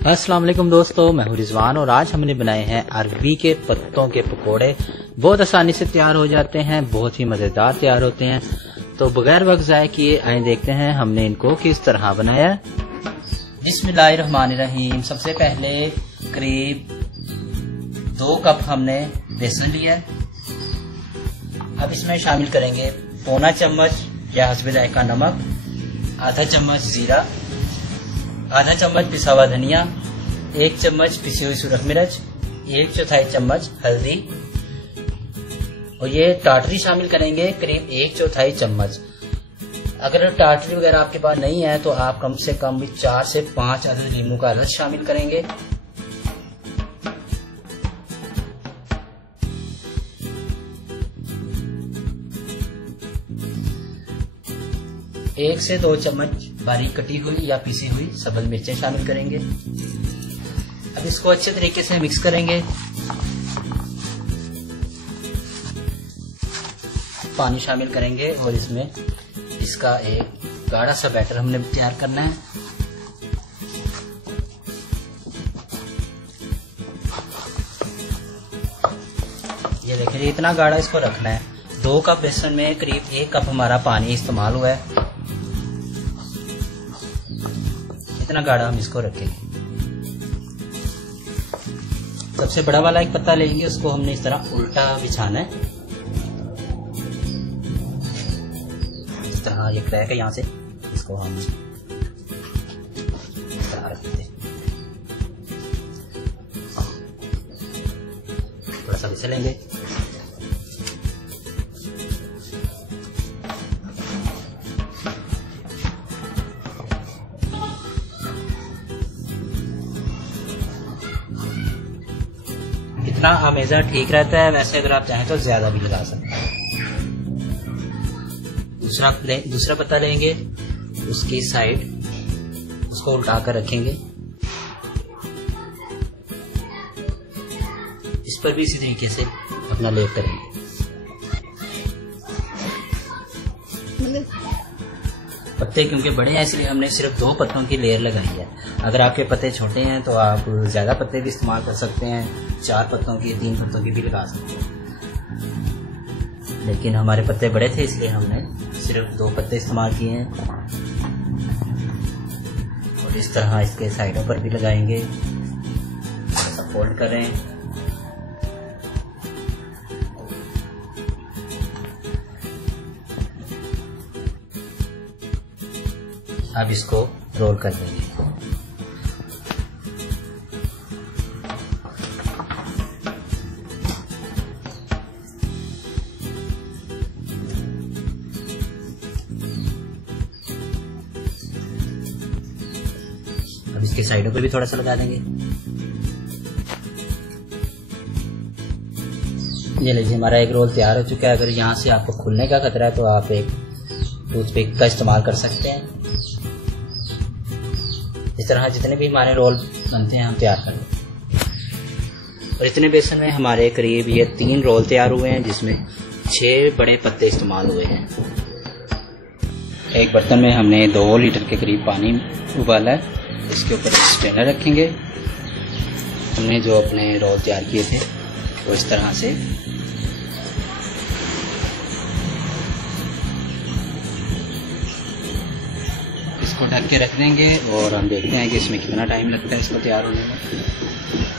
अस्सलाम वालेकुम दोस्तों, मैं हूं रिजवान और आज हमने बनाए हैं अरबी के पत्तों के पकोड़े। बहुत आसानी से तैयार हो जाते हैं, बहुत ही मज़ेदार तैयार होते हैं। तो बगैर वक्त ज़ाय किए आए देखते हैं हमने इनको किस तरह बनाया। बिस्मिल्लाहिर्रहमानिर्रहीम। सबसे पहले करीब 2 कप हमने बेसन लिया है। अब इसमें शामिल करेंगे पौना चम्मच या हस्बे जायका नमक, आधा चम्मच जीरा, आधा चम्मच पिसा हुआ धनिया, 1 चम्मच पिसी हुई सुरख मिर्च, 1/4 चम्मच हल्दी और ये टाटरी शामिल करेंगे करीब 1/4 चम्मच। अगर टाटरी वगैरह आपके पास नहीं है तो आप कम से कम 4 से 5 अदद नींबू का रस शामिल करेंगे। एक से 2 चम्मच बारीक कटी हुई या पिसी हुई सब्ज मिर्चें शामिल करेंगे। अब इसको अच्छे तरीके से मिक्स करेंगे। पानी शामिल करेंगे और इसमें इसका एक गाढ़ा सा बैटर हमने तैयार करना है। ये देखिए, इतना गाढ़ा इसको रखना है। 2 कप बेसन में करीब 1 कप हमारा पानी इस्तेमाल हुआ है। इतना गाढ़ा हम इसको रखेंगे। सबसे बड़ा वाला एक पत्ता लेंगे, उसको हमने इस तरह उल्टा बिछाना है। इस तरह ये क्रैक है, यहाँ से इसको हम इस तरह रख देते हैं। थोड़ा सा इसे लेंगे। इतना हमेशा ठीक रहता है। वैसे अगर आप चाहें तो ज्यादा भी लगा सकते हैं। दूसरा पत्ता लेंगे, उसकी साइड उसको उल्टा कर रखेंगे। इस पर भी इसी तरीके से अपना लेप करेंगे। पत्ते क्योंकि बड़े हैं इसलिए हमने सिर्फ 2 पत्तों की लेयर लगाई है। अगर आपके पत्ते छोटे हैं तो आप ज्यादा पत्ते भी इस्तेमाल कर सकते हैं, 4 पत्तों की, 3 पत्तों की भी लगा सकते हैं। लेकिन हमारे पत्ते बड़े थे इसलिए हमने सिर्फ 2 पत्ते इस्तेमाल किए हैं। और इस तरह इसके साइडों पर भी लगाएंगे। ऐसा फोल्ड कर रहे हैं। अब इसको रोल कर देंगे। अब इसके साइडों पे भी थोड़ा सा लगा देंगे। ये लीजिए, हमारा एक रोल तैयार हो चुका है। अगर यहाँ से आपको खुलने का खतरा है तो आप एक टूथपिक का इस्तेमाल कर सकते हैं। इस तरह जितने भी हमारे रोल बनते हैं हम तैयार कर लेते हैं। और इतने बेसन में हमारे करीब ये 3 रोल तैयार हुए हैं, जिसमें 6 बड़े पत्ते इस्तेमाल हुए हैं। एक बर्तन में हमने 2 लीटर के करीब पानी उबाला है। इसके ऊपर स्ट्रेनर रखेंगे। हमने जो अपने रोल तैयार किए थे वो इस तरह से इसको ढक के रख देंगे और हम देखते हैं कि इसमें कितना टाइम लगता है इसको तैयार होने में।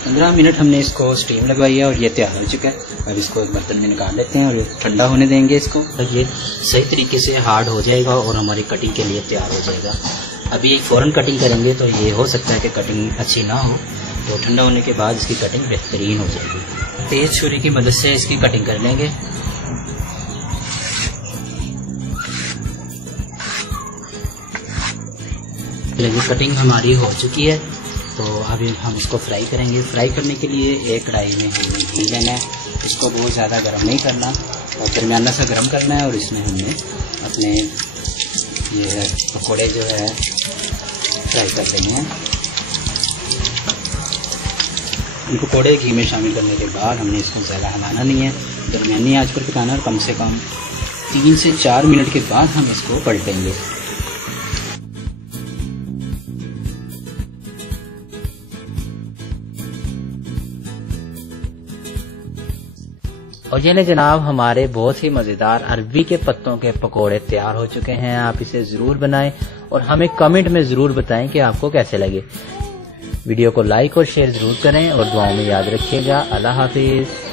15 मिनट हमने इसको स्टीम लगवाई है और ये तैयार हो चुका है। अब इसको एक बर्तन में निकाल लेते हैं और ठंडा होने देंगे इसको। तो ये सही तरीके से हार्ड हो जाएगा और हमारी कटिंग के लिए तैयार हो जाएगा। अभी फ़ौरन कटिंग करेंगे तो ये हो सकता है कि कटिंग अच्छी ना हो, तो ठंडा होने के बाद इसकी कटिंग बेहतरीन हो जाएगी। तेज़ छुरी की मदद से इसकी कटिंग कर लेंगे। लेकिन कटिंग हमारी हो चुकी है, तो अभी हम इसको फ्राई करेंगे। फ्राई करने के लिए एक कढ़ाई में हमें घी लेना है। इसको बहुत ज़्यादा गर्म नहीं करना और दरमियाना सा गर्म करना है। और इसमें हमने अपने ये पकौड़े जो है फ्राई कर लेंगे हैं। इन पकौड़े घी में शामिल करने के बाद हमने इसको ज़्यादा हिलाना नहीं है, दरमियानी आंच पर पकाना है। और कम से कम 3 से 4 मिनट के बाद हम इसको पलटेंगे। और ये ले जनाब, हमारे बहुत ही मज़ेदार अरबी के पत्तों के पकोड़े तैयार हो चुके हैं। आप इसे ज़रूर बनाएं और हमें कमेंट में ज़रूर बताएं कि आपको कैसे लगे। वीडियो को लाइक और शेयर ज़रूर करें और दुआओं में याद रखिएगा। अल्लाह हाफिज़।